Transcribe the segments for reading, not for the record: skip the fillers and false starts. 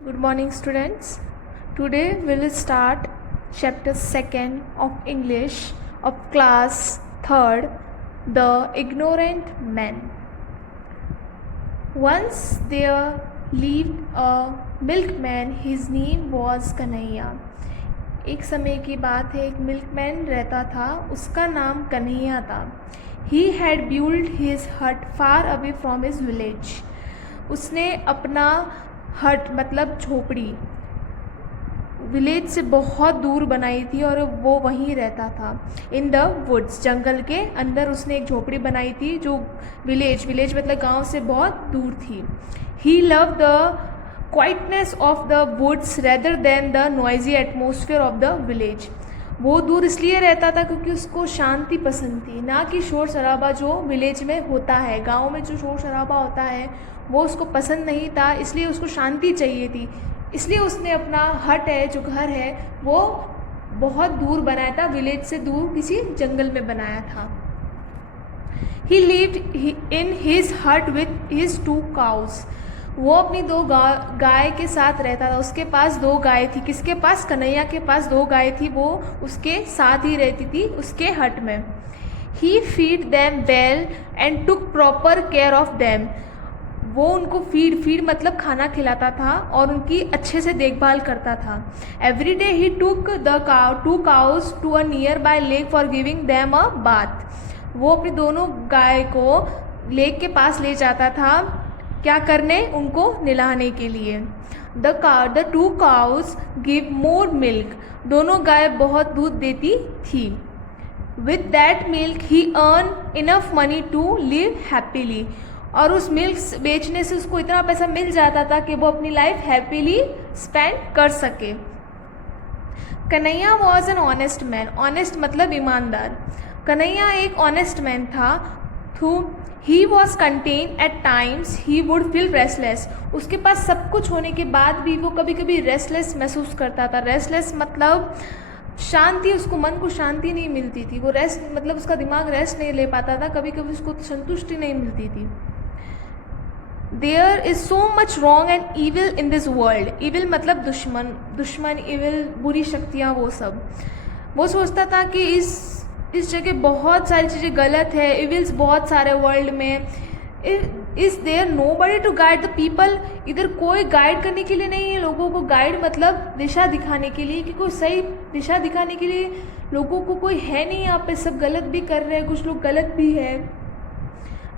Good morning, students. Today we will start chapter 2nd of English of class 3rd, The Ignorant Man. Once there lived a milkman. His name was Kanhaiya. एक समय की बात है, एक milkman रहता था, उसका नाम कन्हैया था. He had built his hut far away from his village. उसने अपना हट मतलब झोपड़ी विलेज से बहुत दूर बनाई थी और वो वहीं रहता था. इन द वुड्स, जंगल के अंदर उसने एक झोपड़ी बनाई थी जो विलेज मतलब गांव से बहुत दूर थी. He love the quietness of the woods rather than the noisy atmosphere of the village. वो दूर इसलिए रहता था क्योंकि उसको शांति पसंद थी, ना कि शोर शराबा जो विलेज में होता है. गांव में जो शोर शराबा होता है वो उसको पसंद नहीं था, इसलिए उसको शांति चाहिए थी. इसलिए उसने अपना हट है, जो घर है, वो बहुत दूर बनाया था, विलेज से दूर किसी जंगल में बनाया था. ही लिव्ड इन हिज हट विथ हिज 2 cows. वो अपनी 2 गाय के साथ रहता था. उसके पास 2 गाय थी. किसके पास? कन्हैया के पास 2 गाय थी. वो उसके साथ ही रहती थी उसके हट में. He feed them well and took proper care of them. वो उनको फीड मतलब खाना खिलाता था और उनकी अच्छे से देखभाल करता था. Every day he took the 2 cows to a nearby lake for giving them a bath. वो अपनी दोनों गाय को लेक के पास ले जाता था. क्या करने? उनको नहलाने के लिए. The 2 cows give more milk. दोनों गाय बहुत दूध देती थी. With that milk he earn enough money to live happily. और उस मिल्क बेचने से उसको इतना पैसा मिल जाता था कि वो अपनी लाइफ हैप्पीली स्पेंड कर सके. Kanhaiya was an honest man. Honest मतलब ईमानदार. कन्हैया एक ऑनेस्ट मैन था. Though he was content at times he would feel restless. उसके पास सब कुछ होने के बाद भी वो कभी कभी रेस्टलेस महसूस करता था. रेस्टलेस मतलब शांति, उसको मन को शांति नहीं मिलती थी. वो रेस्ट मतलब उसका दिमाग रेस्ट नहीं ले पाता था. कभी कभी उसको संतुष्टि नहीं मिलती थी. There is so much wrong and evil in this world. Evil मतलब दुश्मन ईविल बुरी शक्तियाँ, वो सब. वो सोचता था कि इस जगह बहुत सारी चीज़ें गलत है. इविल्स बहुत सारे वर्ल्ड में. Is there nobody to guide the people. इधर कोई गाइड करने के लिए नहीं है लोगों को. गाइड मतलब दिशा दिखाने के लिए, कि कोई सही दिशा दिखाने के लिए लोगों को कोई है नहीं. यहाँ पे सब गलत भी कर रहे हैं, कुछ लोग गलत भी है.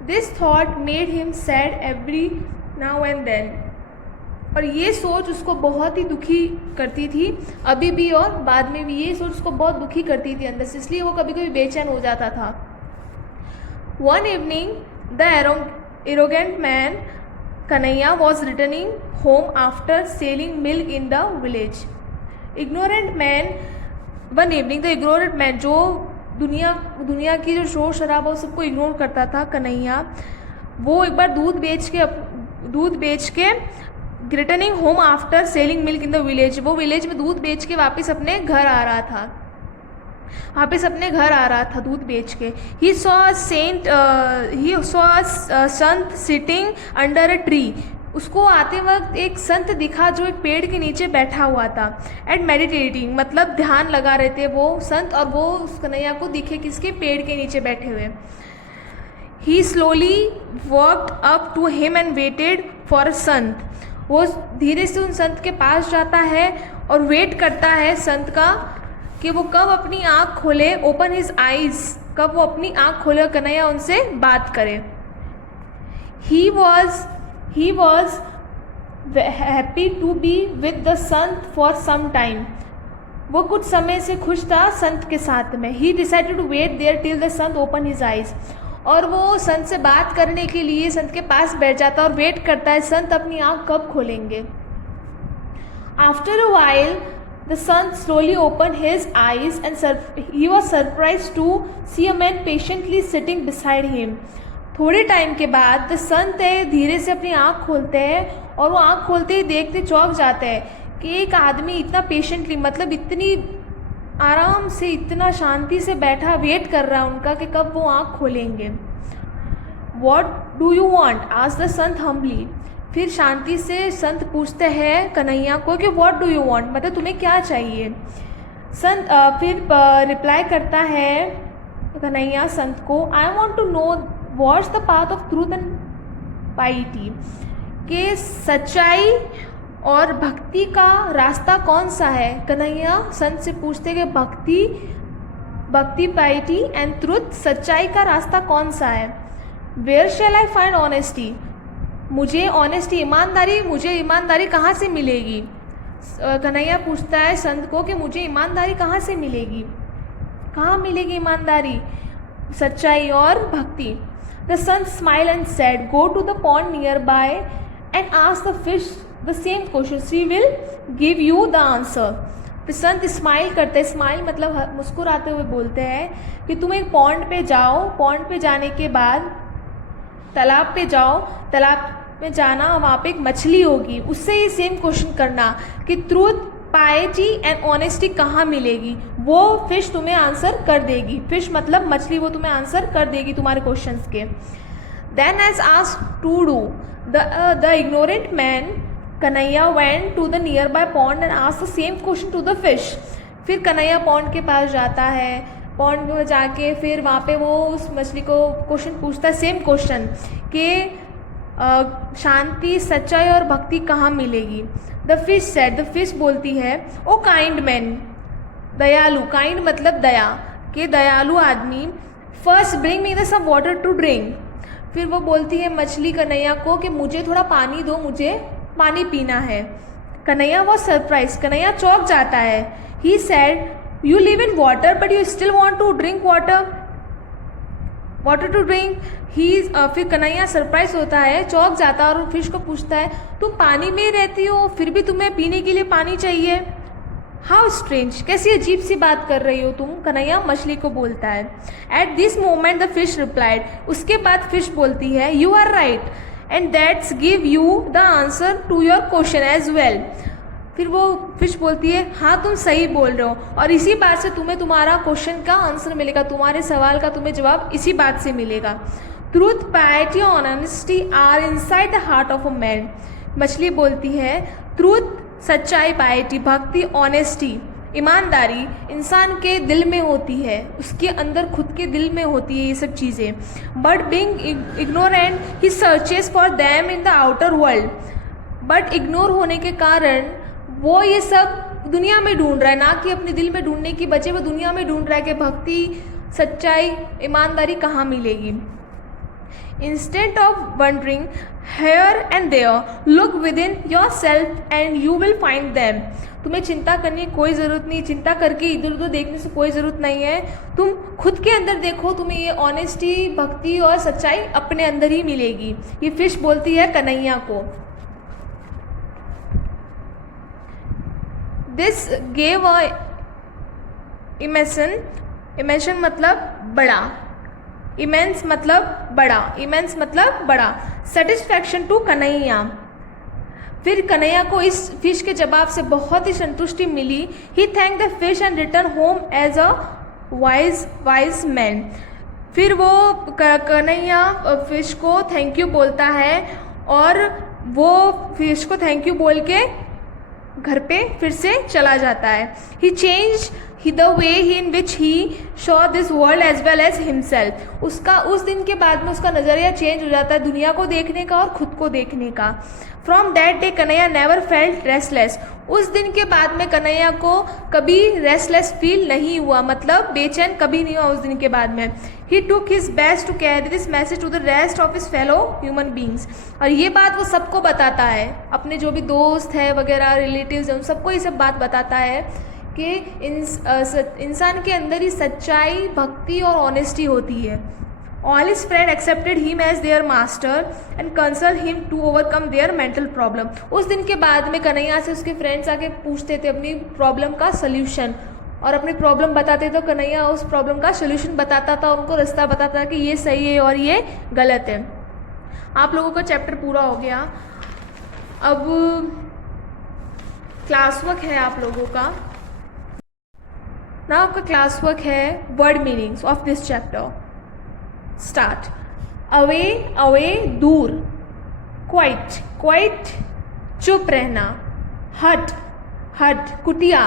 This thought made him sad every now and then. और ये सोच उसको बहुत ही दुखी करती थी, अभी भी और बाद में भी. ये सोच उसको बहुत दुखी करती थी अंदर से, इसलिए वो कभी कभी बेचैन हो जाता था. One evening the arrogant man Kanhaiya was returning home after selling milk in the village. Ignorant man, one evening the ignorant man, जो दुनिया की जो शोर शराबा सबको इग्नोर करता था कन्हैया, वो एक बार दूध बेच के returning home after selling milk in the village. वो विलेज में दूध बेच के वापस अपने घर आ रहा था दूध बेच के. He saw a Sant sitting under a tree. उसको आते वक्त एक संत दिखा जो एक पेड़ के नीचे बैठा हुआ था. एंड मेडिटेटिंग मतलब ध्यान लगा रहे थे वो संत, और वो उस कन्हैया को दिखे किसके? पेड़ के नीचे बैठे हुए. He slowly walked up to him and waited for a saint. वो धीरे से उन संत के पास जाता है और वेट करता है संत का कि वो कब अपनी आँख खोले. ओपन हिज आइज, कब वो अपनी आँख खोले और कन्हैया उनसे बात करे. He was happy to be with the sant for some time. वो कुछ समय से खुश था संत के साथ में. He decided to wait there till the sant open his eyes. और वो संत से बात करने के लिए संत के पास बैठ जाता है और वेट करता है संत अपनी आँख कब खोलेंगे. After a while the sant slowly open his eyes and he was surprise to see a man patiently sitting beside him. थोड़े टाइम के बाद द संत है धीरे से अपनी आँख खोलते हैं और वो आँख खोलते ही देखते चौंक जाते हैं कि एक आदमी इतना पेशेंटली मतलब इतनी आराम से, इतना शांति से बैठा वेट कर रहा है उनका कि कब वो आँख खोलेंगे. What do you want? Asked the Sant humbly. फिर शांति से संत पूछते हैं कन्हैया को कि व्हाट डू यू वांट, मतलब तुम्हें क्या चाहिए। संत फिर रिप्लाई करता है कन्हैया संत को, I want to know what's the path of truth and piety, कि सच्चाई और भक्ति का रास्ता कौन सा है। कन्हैया संत से पूछते कि भक्ति पाइटी एंड ट्रुथ, सच्चाई का रास्ता कौन सा है। Where shall I find honesty, मुझे ऑनेस्टी मुझे ईमानदारी कहाँ से मिलेगी। कन्हैया पूछता है संत को कि मुझे ईमानदारी कहाँ से मिलेगी, कहाँ मिलेगी ईमानदारी, सच्चाई और भक्ति। The sant smile and said, go to the pond nearby and ask the fish the same question, she will give you the answer. फिर संत स्माइल करते हैं, स्माइल मतलब मुस्कुराते हुए बोलते हैं कि तुम एक पॉन्ड पे जाओ, पॉन्ड पे जाने के बाद तालाब पे जाओ, तालाब में जाना, वहाँ पे एक मछली होगी, उससे ये सेम क्वेश्चन करना कि ट्रूथ, पाइटी एंड ऑनेस्टी कहाँ मिलेगी, वो फिश तुम्हें आंसर कर देगी। फिश मतलब मछली, वो तुम्हें आंसर कर देगी तुम्हारे क्वेश्चंस के। Then as asked to do the ignorant man Kanhaiya went to the nearby pond and asked the same question to the fish. फिर कन्हैया पॉन्ड के पास जाता है, पॉन्ड में जाके फिर वहाँ पे वो उस मछली को क्वेश्चन पूछता है, सेम क्वेश्चन कि शांति, सच्चाई और भक्ति कहाँ मिलेगी। The fish said, the fish बोलती है, ओ काइंड मैन, दयालु, काइंड मतलब दया, कि दयालु आदमी, first bring me the some water to drink. फिर वो बोलती है मछली कन्हैया को कि मुझे थोड़ा पानी दो, मुझे पानी पीना है। कन्हैया वो सरप्राइज, कन्हैया चौंक जाता है। He said, you live in water but you still want to drink water to drink. फिर कन्हैया सरप्राइज होता है, चौंक जाता है और फिश को पूछता है, तुम पानी में रहती हो फिर भी तुम्हें पीने के लिए पानी चाहिए। हाउ स्ट्रेंज, कैसी अजीब सी बात कर रही हो तुम, कन्हैया मछली को बोलता है। At this moment the fish replied, उसके बाद फिश बोलती है, you are right and that's give you the answer to your question as well. फिर वो फिश बोलती है, हाँ तुम सही बोल रहे हो और इसी बात से तुम्हें तुम्हारा क्वेश्चन का आंसर मिलेगा, तुम्हारे सवाल का तुम्हें जवाब इसी बात से मिलेगा। ट्रूथ, पाइटी और honesty are inside the heart of a man. मछली बोलती है, ट्रूथ, सच्चाई, पाइटी, भक्ति, ऑनेस्टी, ईमानदारी इंसान के दिल में होती है, उसके अंदर खुद के दिल में होती है ये सब चीज़ें। But being ignorant he searches for them in the outer world. But ignore होने के कारण वो ये सब दुनिया में ढूंढ रहा है, ना कि अपने दिल में ढूंढने की बजाय वो दुनिया में ढूंढ रहा है कि भक्ति, सच्चाई, ईमानदारी कहाँ मिलेगी। Instead of wandering here and there, look within yourself and you will find them. तुम्हें चिंता करने की कोई ज़रूरत नहीं, चिंता करके इधर उधर देखने से कोई ज़रूरत नहीं है। तुम खुद के अंदर देखो, तुम्हें ये ऑनेस्टी, भक्ति और सच्चाई अपने अंदर ही मिलेगी। ये फिश बोलती है कन्हैया को। दिस गेव अ इमेशन मतलब बड़ा, इमेंस मतलब बड़ा, इमेंस मतलब बड़ा, सेटिस्फैक्शन टू कन्हैया। फिर कन्हैया को इस फिश के जवाब से बहुत ही संतुष्टि मिली। He thank the fish and return home as a wise man. फिर वो कन्हैया फिश को थैंक यू बोलता है और वो फिश को थैंक यू बोल के घर पे फिर से चला जाता है। ही change the way in which he saw this world as well as himself। उसका उस दिन के बाद में उसका नज़रिया चेंज हो जाता है दुनिया को देखने का और खुद को देखने का। From that day Kanhaiya never felt restless। उस दिन के बाद में कन्हैया को कभी रेस्टलेस फील नहीं हुआ, मतलब बेचैन कभी नहीं हुआ उस दिन के बाद में। He took his best to carry this message to the rest of his fellow human beings। और ये बात वो सबको बताता है, अपने जो भी दोस्त है वगैरह, रिलेटिव्स हैं, उन सबको ये सब बात बताता है कि इंसान के अंदर ही सच्चाई, भक्ति और ऑनेस्टी होती है। All his friend accepted him as their master and consult him to overcome their mental problem. उस दिन के बाद में कन्हैया से उसके फ्रेंड्स आके पूछते थे अपनी प्रॉब्लम का सल्यूशन, और अपनी प्रॉब्लम बताते तो कन्हैया उस प्रॉब्लम का सल्यूशन बताता था, उनको रास्ता बताता था कि ये सही है और ये गलत है। आप लोगों का चैप्टर पूरा हो गया। अब क्लास वर्क है आप लोगों का। नाउ आपका क्लास वर्क है word meanings of this chapter. Start. Away, away दूर, क्वाइट, क्वाइट चुप रहना। हट, हट कुटिया,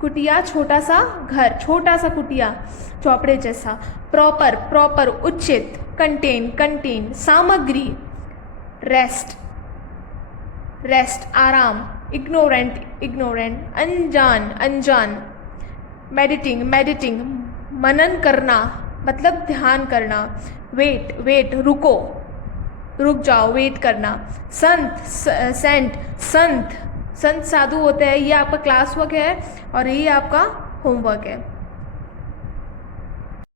कुटिया छोटा सा घर, छोटा सा कुटिया चौपड़े जैसा। प्रॉपर, प्रॉपर उचित। कंटेन, कंटेन सामग्री। रेस्ट, रेस्ट आराम। इग्नोरेंट, इग्नोरेंट अनजान, अनजान। मेडिटिंग, मेडिटिंग मनन करना मतलब ध्यान करना। वेट, वेट रुको, रुक जाओ, वेट करना। संत, सेंट, संत, संत साधु होते हैं। ये आपका क्लास वर्क है और ये आपका होमवर्क है।